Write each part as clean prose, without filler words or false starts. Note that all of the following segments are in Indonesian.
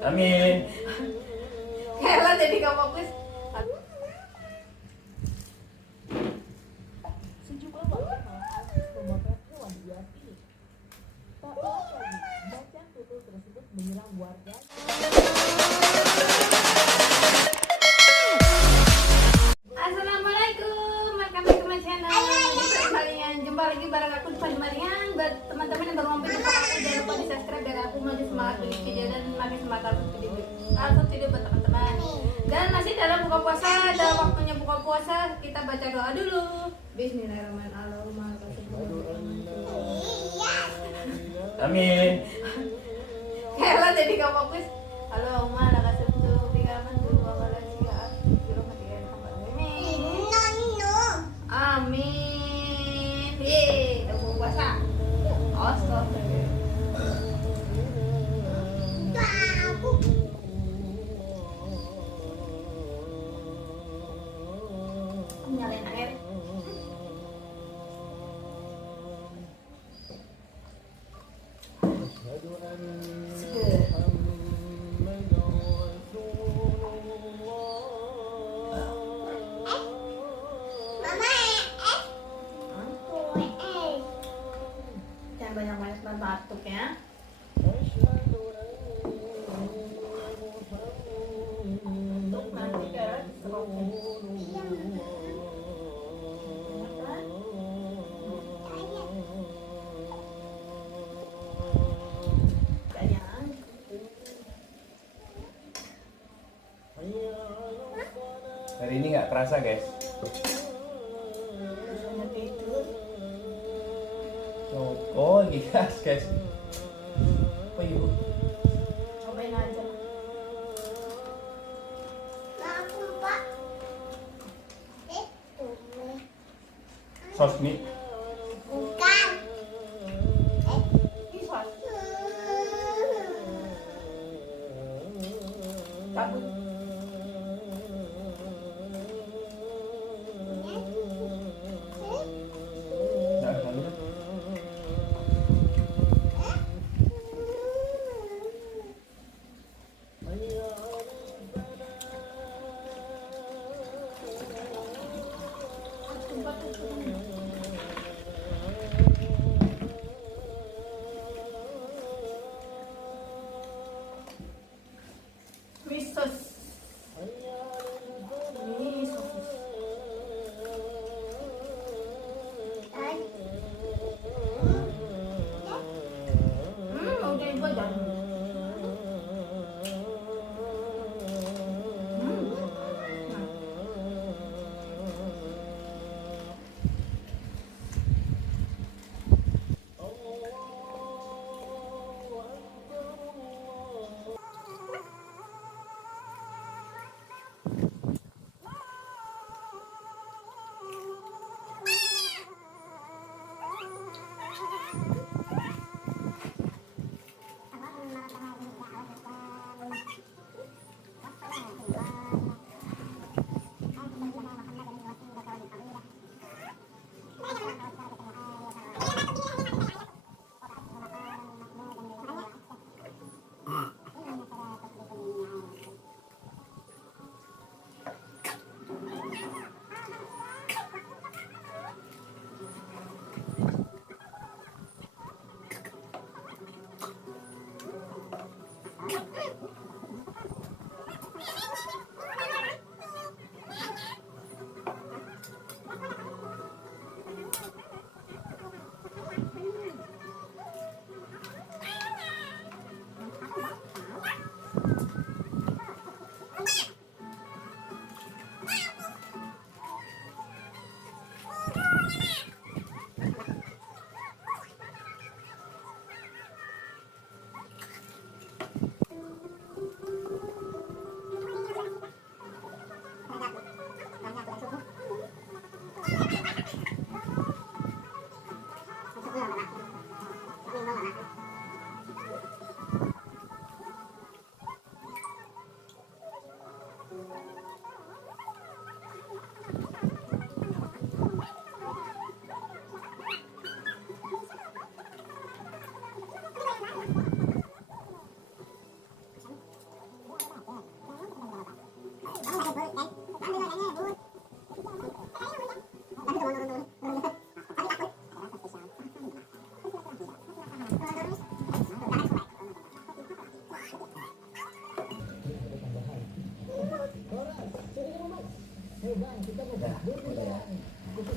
Amin. Kayla jadi gak fokus. Sejumlah warga malah memotret hewan buas ini. Tak lama lagi, macan tutul tersebut menyerang warga. Assalamualaikum, welcome back to my channel. Jumpa lagi bareng aku Fani Marian. Buat teman-teman yang baru mampir di channel aku, jangan lupa di subscribe dan aku makin semangat bikin video dan makin semangat langsung video buat teman-teman. Dan masih dalam buka puasa, dalam waktunya buka puasa kita baca doa dulu. Bismillahirrahmanirrahim. Amin. Kayla jadi gak fokus. Allahumma laka sujud bikaman dulu wa malaika birahmatika amin. Yeay, udah buka puasa. Astagfirullah. Nyalain air. Jangan banyak-banyak batuk ya. Untuk nanti darah Hari ini nggak kerasa guys. Oh, gigas guys. Apa ibu? cobain aja. Sosmi. Bisa. Takut. Nah, lalu Krisus.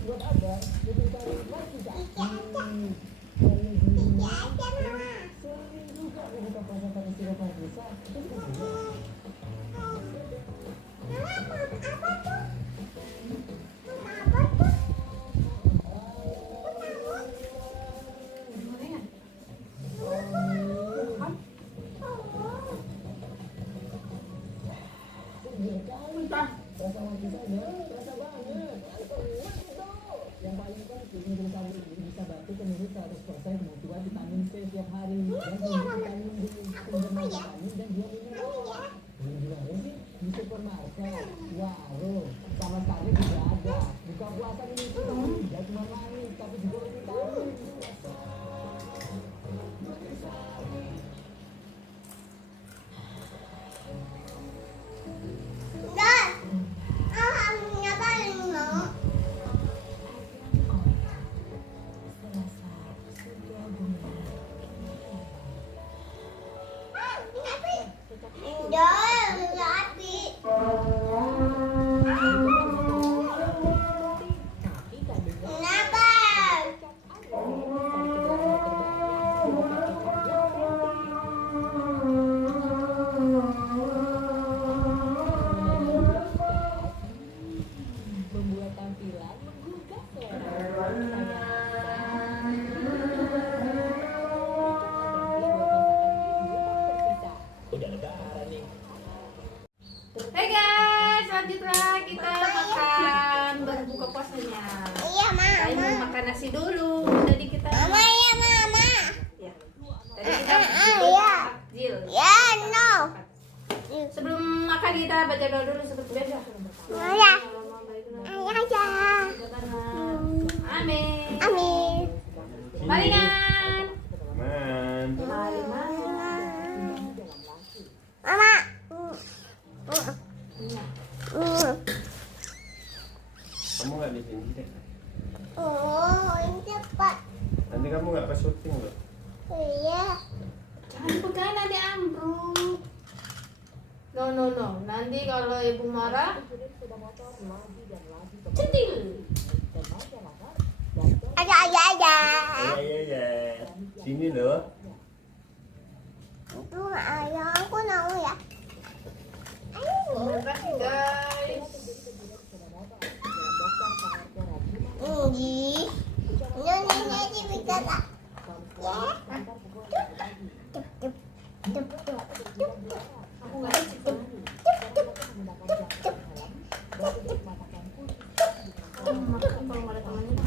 buat abang lebih baik lagi gak? Dari dulunya sering juga buka puasa pakai sirup bisa. Rasa mati saja, rasa banget. Yang paling penting minum sabun ini bisa bantu penurunan 100% kebutuhan vitamin C setiap hari dan vitamin D, sumber vitamin dan dia mineral. Ini gimana sih? Di supermarket, warung, sama sekali tidak ada. Buka puasa ini tidak cuma manis, tapi juga vitamin. Membuat tampilan menggugah selera. Udah lebaran nih. Hey guys, lanjutlah kita makan berbuka puasanya. Iya, Saya mau Mama. makan nasi dulu. Tadi kita Mama, iya, Mama. ya. Tadi kita Iya. takjil. Ya, no. Sebelum makan kita baca doa dulu seperti biasa. Iya. Ayah, Amin. Amin. Baringan. Man. Baringan. Mama. Kamu nggak di sini deh. Oh, ini cepat. Nanti kamu nggak ke syuting loh. Iya. Jangan pegang nanti ambruk. No. Nanti kalau ibu marah, centil. Ada. Iya. Sini loh. Itu ayah aku mau ya. Terima kasih guys. Ini. Ini bisa tak? Ya. Aku nggak ada cium. Makan kalau nggak ada temannya.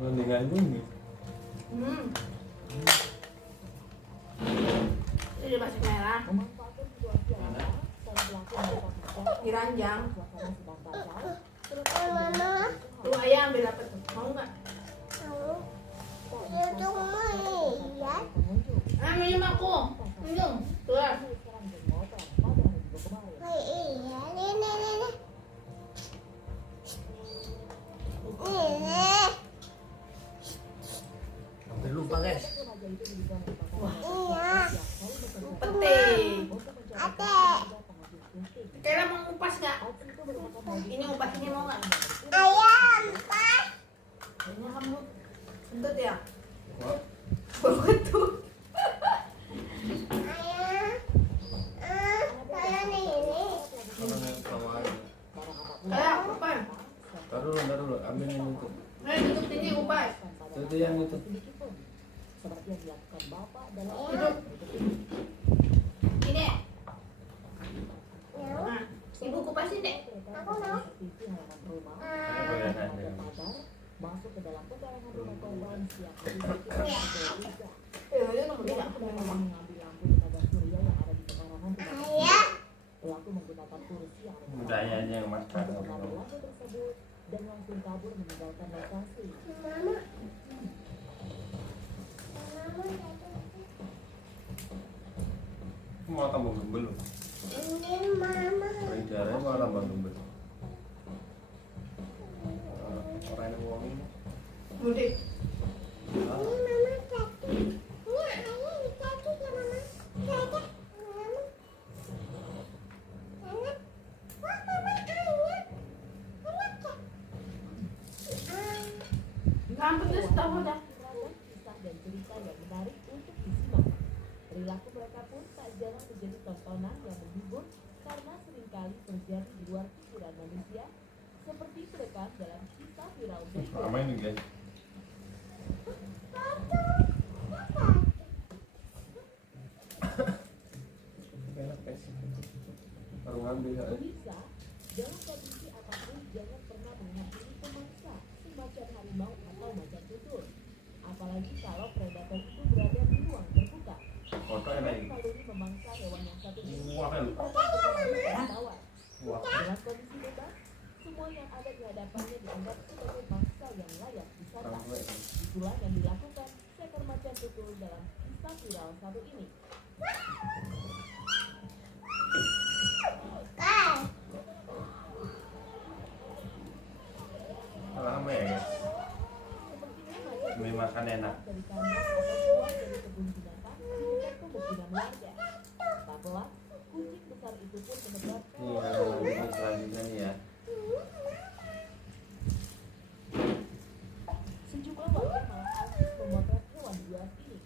Mendingan ini. Ini masih merah. Diranjang. Mama. Lu ayah ambil apa tuh? Mau nggak? Itu mau lihat. Minum aku. Minum. Tuh. Iya, ini. Ini. Sampai lupa guys. Iya. Pete. Ate. Kira mau ngupas nggak? Ini ngupas ini mau nggak? Ayam, Pak. Kayaknya kamu kentut ya? Wah, Baru kentut. Ayam. Saya nih ini. orangnya kawan. Kayak apa? Taruh dulu, ambil yang itu. Tutup ini ngupas. Itu yang itu. Seperti yang dilakukan Bapak dalam Hidup. Ini. Nah, ibu kupasin deh. Aku mau. TV halaman rumah Apa ya, ada Nanda? pagar masuk ke dalam pekarangan rumah korban siap Ini nomor tiga. mengambil lampu tenaga surya yang ada di pekarangan rumah. Ayah. Pelaku menggunakan kursi yang ada di Mudahnya aja yang masak. untuk mengambil lampu tersebut dan langsung kabur meninggalkan lokasi. Mama. Mau tambah belum? Ini mama. Budi. Ini mama satu. Ini ayah satu ya mama. Satu. Mama. Anak. Wah mama ayah. Anak ya. Ngambek terus tahu dah. Beragam kisah dan cerita yang menarik untuk disimak. Perilaku mereka pun tak jarang menjadi tontonan yang menghibur karena seringkali terjadi di luar pikiran manusia, seperti terekam dalam kisah viral berikut. Lama ini guys. Enak guys. Baru ngambil ya. Pemirsa, dalam kondisi apapun jangan pernah menghakimi pemangsa semacam harimau atau macan tutul. Apalagi kalau predator itu berada di ruang terbuka. Foto enak ini. Kaluni memangsa hewan yang satu ini. Wah kan. Tawar. Wah. Dalam kondisi bebas, semua yang ada di hadapannya dianggap sebagai mangsa yang layak disantap. Itulah yang dilakukan seekor macan tutul dalam kisah viral satu ini. Kak. Lama ya guys. Demi makan enak. Dari kandang atau keluar dari kebun binatang di dekat pemukiman warga. Tak pelak, kucing besar itu pun menebarkan Nih ada lagi selanjutnya nih ya. sejumlah warga malah aktif memotret hewan buas ini.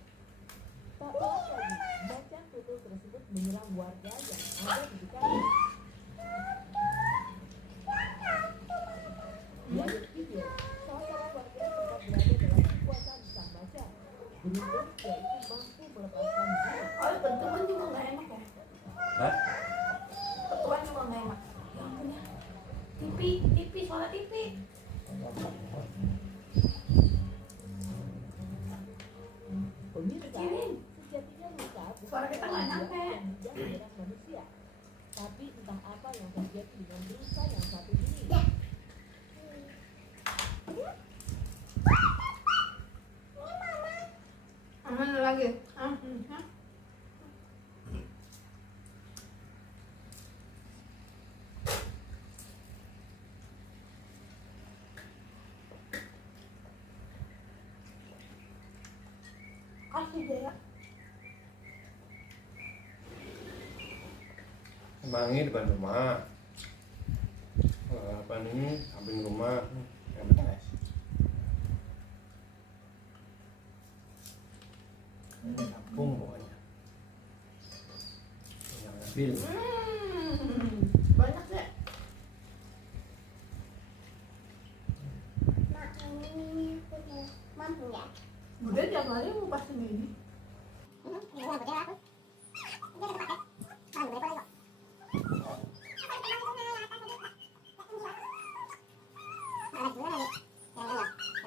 Tak pelak lagi, macan tutul tersebut menyerang warga yang ada di dekatnya. Di akhir video, salah seorang warga sempat berada dalam kekuasaan sang macan. Beruntung dia itu mampu melepaskan diri. Oh, bentukan juga nggak enak ya. Hah? Ketuan juga nggak enak. Ya ampun ya. TV, suara TV. Pemirsa, Kirim. sejatinya luka bukan Suara kita nggak manusia nyampe. yang tidak menyerang manusia. Tapi entah apa yang terjadi dengan rusa yang satu ini. Mana lagi? Kasih deh ya. Mangi depan rumah. Apa nih? Samping rumah. Yang beres. Ini kampung pokoknya. Yang ambil. Banyak deh. Mak ini punya mampu ya. Udah tiap hari mau pasti gini. Ini nggak boleh aku. Ini ada tempat ya. Boleh boleh kok. Malah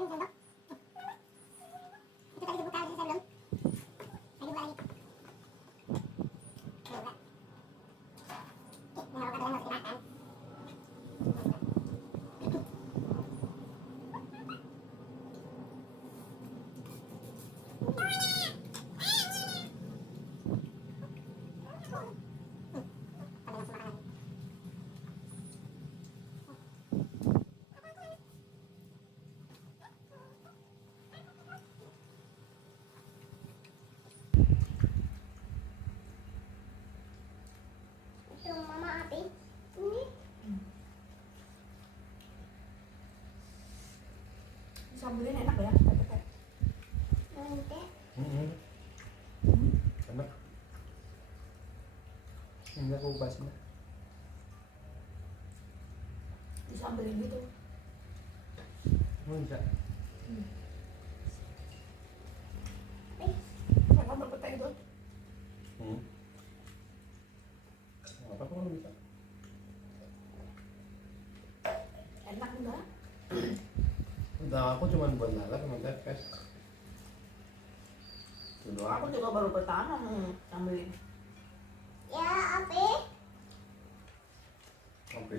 juga nih. Yang sedikit. Sambelin enak ya, kayak Enak. Ini aku bahasnya. disambelin gitu. Bisa. Apa berpetai itu? Apa kok lu bisa? Enak enggak? Udah aku cuma buat lala sama tepes. Itu doang. Aku juga baru pertama ambilin. Ya, Api. Oke.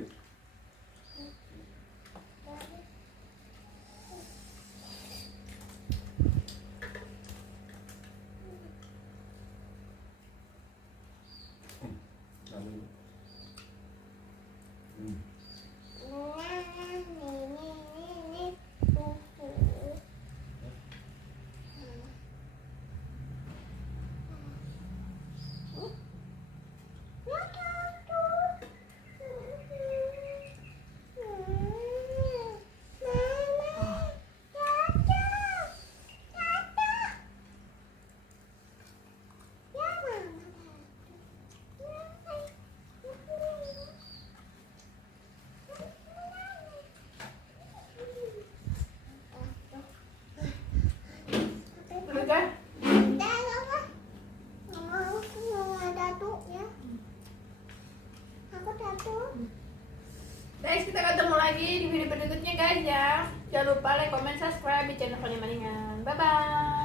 Lalu. Udah kan? Dah, apa? Aku mau datu ya. Aku datu. Guys, kita ketemu lagi di video berikutnya guys ya. Jangan lupa like, comment, subscribe di channel Fani Maningan. Bye bye.